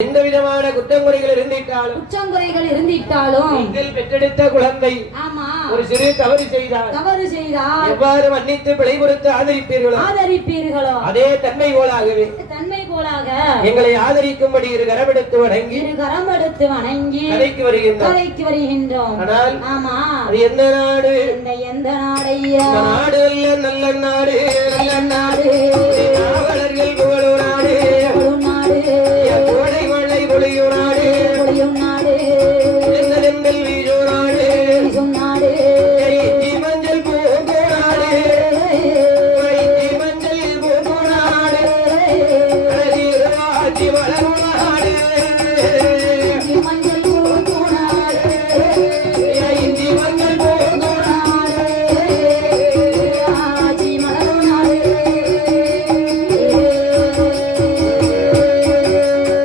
எந்த விதமான குற்றங்குறைகள் இருந்திட்டாலும் நீங்கள் பெற்றெடுத்த குழந்தை ஒரு சிறு தவறு செய்தார் எவ்வாறு மன்னித்து பிழை பொறுத்து ஆதரிப்பீர்களோ அதே தன்மை போலாகவே எங்களை ஆதரிக்கும்படி இரு கரமெடுத்து வணங்கி கரைக்கு வருகின்றோம். ஆனால் அது எந்த நாடு? நாடு நல்ல நாடு, காவலர்கள் புகழும் நாடு, கோடை மழை பொழியும் நாடு, நெல் வீசும் நாடு, மஞ்சள் பூங்கு நாடு, மஞ்சள் பூங்கு நாடு, வளரும் நாடு.